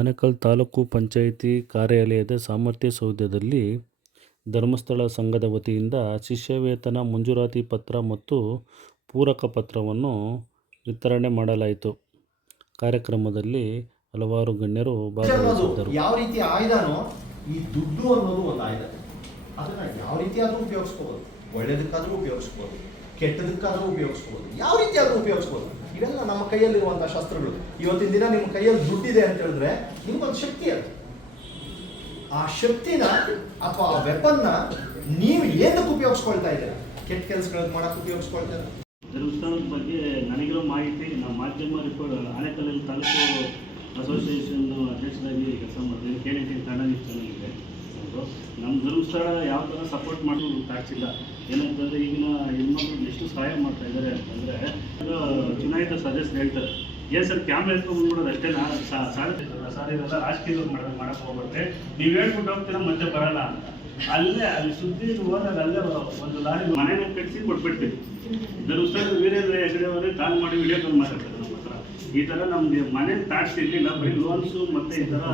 ಆನೇಕಲ್ ತಾಲೂಕು ಪಂಚಾಯಿತಿ ಕಾರ್ಯಾಲಯದ ಸಾಮರ್ಥ್ಯ ಸೌಧದಲ್ಲಿ ಧರ್ಮಸ್ಥಳ ಸಂಘದ ವತಿಯಿಂದ ಶಿಷ್ಯವೇತನ ಮಂಜೂರಾತಿ ಪತ್ರ ಮತ್ತು ಪೂರಕ ಪತ್ರವನ್ನು ವಿತರಣೆ ಮಾಡಲಾಯಿತು. ಕಾರ್ಯಕ್ರಮದಲ್ಲಿ ಹಲವಾರು ಗಣ್ಯರು ಭಾಗವಹಿಸಿದ್ದರು. ಯಾವ ರೀತಿ ಆಯ್ದಾನೋ ಈ ದುಡ್ಡು ಅನ್ನೋದು ಒಂದು ಆಯ್ದ. ಅದನ್ನು ಯಾವ ರೀತಿ ಆದರೂ ಉಪಯೋಗಿಸ್ಕೋಬಹುದು ಒಳ್ಳೇದಕ್ಕಾದ್ರೂ ಉಪಯೋಗಿಸ್ಬೋದು ಕೆಟ್ಟದಕ್ಕಾದ್ರೂ ಉಪಯೋಗಿಸ್ಬೋದು. ಯಾವ ರೀತಿ ಆದ್ರೂ ಉಪಯೋಗಿಸ್ಬೋದು. ಇವೆಲ್ಲ ನಮ್ಮ ಕೈಯಲ್ಲಿರುವಂತಹ ಶಸ್ತ್ರಗಳು. ಇವತ್ತಿನ ದಿನ ನಿಮ್ಮ ಕೈಯಲ್ಲಿ ದುಡ್ಡಿದೆ ಅಂತ ಹೇಳಿದ್ರೆ ನಿಮ್ಗೊಂದು ಶಕ್ತಿ ಅದು. ಆ ಶಕ್ತಿನ ಅಥವಾ ಆ ವೆಪನ್ನ ನೀವು ಏನಕ್ಕೆ ಉಪಯೋಗಿಸ್ಕೊಳ್ತಾ ಇದ್ದೀರಾ? ಕೆಟ್ಟ ಕೆಲಸಗಳನ್ನ ಮಾಡಕ್ಕೆ ಉಪಯೋಗಿಸ್ಕೊಳ್ತಾ ಧರ್ಮಸ್ಥಳದ ಬಗ್ಗೆ ನನಗಿರೋ ಮಾಹಿತಿ ನಮ್ಮ ಮಾಧ್ಯಮ ರಿಪೋರ್ಟ್ ಆನೇಕಲ್ಲಲ್ಲಿ ತಾಲೂಕು ಅಸೋಸಿಯೇಷನ್ ಅಧ್ಯಕ್ಷರಾಗಿ ಕೆಲಸ ಮಾಡ್ತೀನಿ ಕೆ ಟಿ ಕನ್ನಡ ಹೌದು ನಮ್ಮ ಧರ್ಮಸ್ಥಳ ಯಾವ ಥರ ಸಪೋರ್ಟ್ ಮಾಡೋದು ತಾಕ್ಸಿಲ್ಲ ಏನಂತಂದರೆ ಈಗಿನ ಹೆಣ್ಮಕ್ಳು ಎಷ್ಟು ಸಹಾಯ ಮಾಡ್ತಾ ಇದ್ದಾರೆ ಅಂತಂದರೆ ಚುನಾಯಿತ ಸದಸ್ಯರು ಹೇಳ್ತಾರೆ ಏನು ಸರ್ ಕ್ಯಾಮ್ರಾ ಎತ್ಕೊಂಡು ಬಂದ್ಬಿಡೋದು ಅಷ್ಟೇನಾ? ಸಾಧ್ಯ ಸರ್ ಇದೆಲ್ಲ ರಾಜಕೀಯ ಮಾಡೋದು ಮಾಡಕ್ಕೆ ಹೋಗ್ಬಿಟ್ರೆ ನೀವು ಹೇಳ್ಬಿಟ್ಟು ಹೋಗ್ತೀರಾ, ಮತ್ತೆ ಬರಲ್ಲ ಅಂತ. ಅಲ್ಲೇ, ಅಲ್ಲಿ ಸುದ್ದಿ ಹೋದಾಗ ಅಲ್ಲೇ ಒಂದು ಲಾರಿ ಮನೆನ ಕಟ್ಟಿಸಿ ಕೊಟ್ಬಿಡ್ತೀವಿ. ಧರ್ಮಸ್ಥಳದ ವೀರೇಂದ್ರ ಹೆಗಡೆ ಅವರೇ ಕಾಲ್ ಮಾಡಿ ವಿಡಿಯೋ ಕಾಲ್ ಮಾತಾಡ್ತಾರೆ ನಮ್ಮ ಹತ್ರ. ಈ ಥರ ನಮಗೆ ಮನೆ ತಾಡ್ಸಿರ್ಲಿಲ್ಲ ಬರೀ ಲೋನ್ಸು ಮತ್ತೆ ಈ ಥರ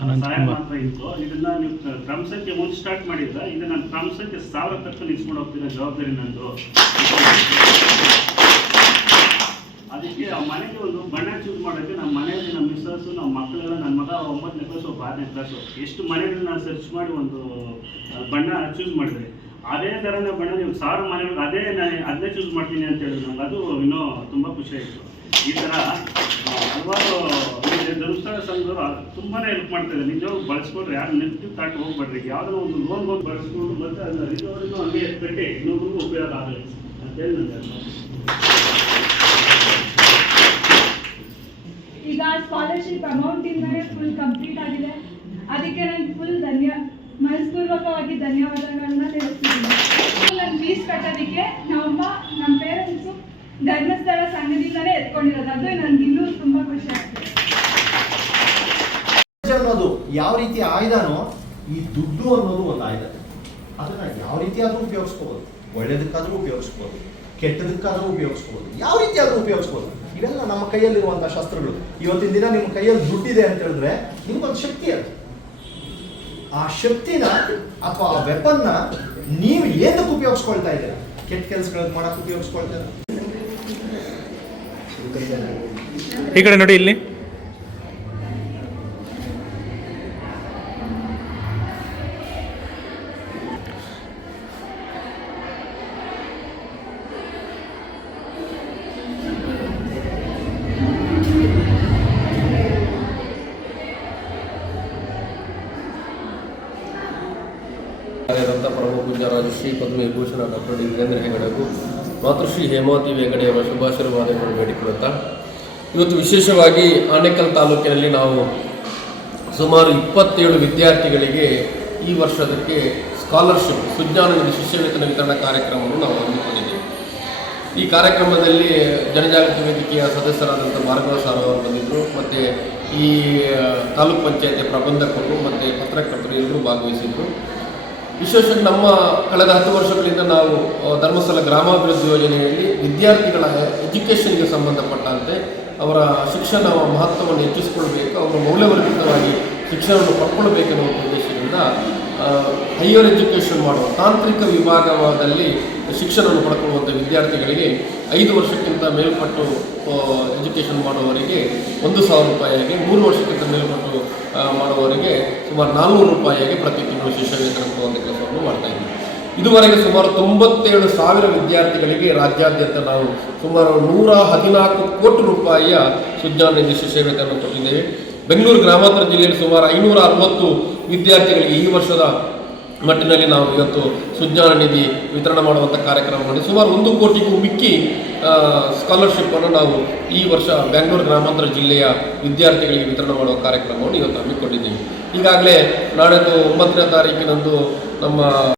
ಇತ್ತು ಇದನ್ನ ನೀವು ಕ್ರ- ಕ್ರಮಸಕ್ಕೆ ಮುಂದೆ ಸ್ಟಾರ್ಟ್ ಮಾಡಿದ್ರ ಇದನ್ನ ನಾನು ಕ್ರಮಸಕ್ಕೆ ಸಾವಿರ ತಕ್ಕ ನಿಲ್ಸ್ಕೊಂಡು ಹೋಗ್ತೀನಿ ಜವಾಬ್ದಾರಿ ನಂದು. ಅದಕ್ಕೆ ಆ ಮನೆಗೆ ಒಂದು ಬಣ್ಣ ಚೂಸ್ ಮಾಡೋಕ್ಕೆ ನಮ್ಮ ಮನೆಯಲ್ಲಿ ನಮ್ಮ ಮಿಸ್ಸಸ್ಸು ನಮ್ಮ ಮಕ್ಕಳೆಲ್ಲ ನನ್ನ ಮಗ ಒಂಬತ್ತನೇ ಕ್ಲಾಸ್ ಆರನೇ ಕ್ಲಾಸು ಎಷ್ಟು ಮನೆಗಳು ನಾನು ಸರ್ಚ್ ಮಾಡಿ ಒಂದು ಬಣ್ಣ ಚೂಸ್ ಮಾಡಿದೆ. ಅದೇ ಥರನೇ ಬಣ್ಣ ನೀವು ಸಾವಿರ ಮನೆಗಳು ಅದೇ ನಾನು ಅದನ್ನೇ ಚೂಸ್ ಮಾಡ್ತೀನಿ ಅಂತ ಹೇಳಿದ್ರು ನಂಗೆ. ಅದು ಇನ್ನೂ ತುಂಬ ಖುಷಿ ಆಯಿತು. ಈ ಥರ ಹಲವಾರು ಧರ್ಮಸ್ಥಳ ಸಂಘದವರು ತುಂಬಾ ಹೆಲ್ಪ್ ಮಾಡ್ತಾರೆ ನಿಜವಾಗ್ ಬಳಸ್ಕೊಂಡ್ರೆ ಯಾರು ನೆಗೆಟಿವ್ ತಾಟ್ ಹೋಗ್ಬೇಡ್ರಿ. ಯಾವುದೋ ಒಂದು ಲೋನ್ ಹೋಗಿ ಬಳಸ್ಕೊಂಡು ಮತ್ತೆ ಅದನ್ನ ರಿಕವರಿನೂ ಹಂಗೆ ಕಟ್ಟಿ ಇನ್ನೊಬ್ರಿಗೂ ಉಪಯೋಗ ಆಗಲಿ ಅಂತೇಳಿ ನನಗೆ ಈಗ ಸ್ಕಾಲರ್ಶಿಪ್ ಅಮೌಂಟ್ ಇಂದಾನೆ ಫುಲ್ ಕಂಪ್ಲೀಟ್ ಆಗಿದೆ. ಅದಕ್ಕೆ ನಾನು ಫುಲ್ ಧನ್ಯ, ಮನಸ್ಪೂರ್ವಕವಾಗಿ ಧನ್ಯವಾದಗಳನ್ನ ತಿಳಿಸ್ತಿದ್ದೀನಿ. ನನ್ನ ಫೀಸ್ ಕಟ್ಟೋದಕ್ಕೆ ನಮ್ಮ ನಮ್ಮ ಪೇರೆಂಟ್ಸು ಧರ್ಮಸ್ಥಳ ಸಂಘದಿಂದಲೇ ಎತ್ಕೊಂಡಿರೋದು. ಅದು ನನಗೆ ಇನ್ನೂ ತುಂಬ ಖುಷಿ ಆಗ್ತಿದೆ ಅನ್ನೋದು ಯಾವ ರೀತಿ ಆಯ್ದಾನೋ ಈ ದುಡ್ಡು ಅನ್ನೋದು ಒಂದು ಆಯ್ದ ಅದನ್ನ ಯಾವ ರೀತಿ ಆದ್ರೂ ಉಪಯೋಗಿಸ್ಕೋಬಹುದು ಒಳ್ಳೇದಕ್ಕಾದ್ರೂ ಉಪಯೋಗಿಸ್ಬೋದು. ಕೆಟ್ಟದಕ್ಕಾದ್ರೂ ಉಪಯೋಗಿಸ್ಬೋದು. ಯಾವ ರೀತಿ ಉಪಯೋಗಿಸ್ಬೋದು. ಇವೆಲ್ಲ ನಮ್ಮ ಕೈಯಲ್ಲಿರುವಂತಹ ಶಸ್ತ್ರಗಳು. ಇವತ್ತಿನ ದಿನ ನಿಮ್ಮ ಕೈಯಲ್ಲಿ ದುಡ್ಡಿದೆ ಅಂತ ಹೇಳಿದ್ರೆ ನಿಮ್ಗೊಂದು ಶಕ್ತಿ ಅದು. ಆ ಶಕ್ತಿನ ಅಥವಾ ಆ ವೆಪನ್ನ ನೀವು ಏನಕ್ಕೆ ಉಪಯೋಗಿಸ್ಕೊಳ್ತಾ ಇದ್ದೀರಾ? ಕೆಟ್ಟ ಕೆಲಸಗಳನ್ನ ಮಾಡಕ್ಕೆ ಉಪಯೋಗಿಸ್ಕೊಳ್ತಾ ಈ ಕಡೆ ನೋಡಿ ಇಲ್ಲಿ. ರಾಜಶ್ರೀ ಪದ್ಮವಿಭೂಷಣ ಡಾಕ್ಟರ್ ಡಿ ವೀರೇಂದ್ರ ಹೆಗಡೆಗೂ ಮಾತೃಶ್ರೀ ಹೇಮಾವತಿ ಹೆಗಡೆಯವರ ಶುಭಾಶೀರ್ವಾದಗಳನ್ನು ಬೇಡಿಕೊಳ್ಳುತ್ತಾ ಇವತ್ತು ವಿಶೇಷವಾಗಿ ಆನೇಕಲ್ ತಾಲೂಕಿನಲ್ಲಿ ನಾವು ಸುಮಾರು ಇಪ್ಪತ್ತೇಳು ವಿದ್ಯಾರ್ಥಿಗಳಿಗೆ ಈ ವರ್ಷದಕ್ಕೆ ಸ್ಕಾಲರ್ಶಿಪ್ ಸುಜ್ಞಾನ ನಿಧಿ ಶಿಷ್ಯವೇತನ ವಿತರಣಾ ಕಾರ್ಯಕ್ರಮವನ್ನು ನಾವು ಹಮ್ಮಿಕೊಂಡಿದ್ದೇವೆ. ಈ ಕಾರ್ಯಕ್ರಮದಲ್ಲಿ ಜನಜಾಗೃತಿ ವೇದಿಕೆಯ ಸದಸ್ಯರಾದಂಥ ಭಾರ್ಗವ ಸಾರ್ ಅವರು ಬಂದಿದ್ದರು. ಮತ್ತು ಈ ತಾಲೂಕು ಪಂಚಾಯತಿ ಪ್ರಬಂಧಕರು ಮತ್ತು ಪತ್ರಕರ್ತರು ಎಲ್ಲರೂ ಭಾಗವಹಿಸಿದ್ರು ವಿಶೇಷವಾಗಿ ನಮ್ಮ ಕಳೆದ ಹತ್ತು ವರ್ಷಗಳಿಂದ ನಾವು ಧರ್ಮಸ್ಥಳ ಗ್ರಾಮಾಭಿವೃದ್ಧಿ ಯೋಜನೆಯಲ್ಲಿ ವಿದ್ಯಾರ್ಥಿಗಳ ಎಜುಕೇಷನ್ಗೆ ಸಂಬಂಧಪಟ್ಟಂತೆ ಅವರ ಶಿಕ್ಷಣ ಮಹತ್ವವನ್ನು ಹೆಚ್ಚಿಸಿಕೊಳ್ಬೇಕು, ಅವರ ಮೌಲ್ಯವರ್ಧಿತವಾಗಿ ಶಿಕ್ಷಣವನ್ನು ಪಡ್ಕೊಳ್ಬೇಕೆನ್ನುವ ಉದ್ದೇಶದಿಂದ ಹೈಯರ್ ಎಜುಕೇಷನ್ ಮಾಡುವ ತಾಂತ್ರಿಕ ವಿಭಾಗದಲ್ಲಿ ಶಿಕ್ಷಣವನ್ನು ಪಡ್ಕೊಳ್ಳುವಂಥ ವಿದ್ಯಾರ್ಥಿಗಳಿಗೆ ಐದು ವರ್ಷಕ್ಕಿಂತ ಮೇಲ್ಪಟ್ಟು ಎಜುಕೇಷನ್ ಮಾಡುವವರಿಗೆ ಒಂದು ಸಾವಿರ ರೂಪಾಯಿಗೆ ಮೂರು ವರ್ಷಕ್ಕಿಂತ ಮೇಲ್ಪಟ್ಟು ಮಾಡುವವರಿಗೆ ಸುಮಾರು ನಾನ್ನೂರು ರೂಪಾಯಿಗೆ ಪ್ರತಿ ತಿಂಗಳು ಶಿಷ್ಯವೇತನ ಒಂದು ಕೆಲಸವನ್ನು ಮಾಡ್ತಾ ಇದ್ದೀವಿ. ಇದುವರೆಗೆ ಸುಮಾರು ತೊಂಬತ್ತೇಳು ಸಾವಿರ ವಿದ್ಯಾರ್ಥಿಗಳಿಗೆ ರಾಜ್ಯಾದ್ಯಂತ ನಾವು ಸುಮಾರು ನೂರ ಹದಿನಾಲ್ಕು ಕೋಟಿ ರೂಪಾಯಿಯ ಸುಜ್ಞಾನ ನಿಧಿ ಶಿಷ್ಯವೇತನ ಕೊಟ್ಟಿದ್ದೇವೆ. ಬೆಂಗಳೂರು ಗ್ರಾಮಾಂತರ ಜಿಲ್ಲೆಯಲ್ಲಿ ಸುಮಾರು ಐನೂರ ಅರವತ್ತು ವಿದ್ಯಾರ್ಥಿಗಳಿಗೆ ಈ ವರ್ಷದ ಮಟ್ಟಿನಲ್ಲಿ ನಾವು ಇವತ್ತು ಸುಜ್ಞಾನ ನಿಧಿ ವಿತರಣೆ ಮಾಡುವಂಥ ಕಾರ್ಯಕ್ರಮ ಮಾಡಿ ಸುಮಾರು ಒಂದು ಕೋಟಿಗೂ ಮಿಕ್ಕಿ ಸ್ಕಾಲರ್ಶಿಪ್ಪನ್ನು ನಾವು ಈ ವರ್ಷ ಬೆಂಗಳೂರು ಗ್ರಾಮಾಂತರ ಜಿಲ್ಲೆಯ ವಿದ್ಯಾರ್ಥಿಗಳಿಗೆ ವಿತರಣೆ ಮಾಡುವ ಕಾರ್ಯಕ್ರಮವನ್ನು ಇವತ್ತು ಹಮ್ಮಿಕೊಂಡಿದ್ದೀವಿ. ಈಗಾಗಲೇ ನಾಳೆದು ಒಂಬತ್ತನೇ ತಾರೀಕಿನಂದು ನಮ್ಮ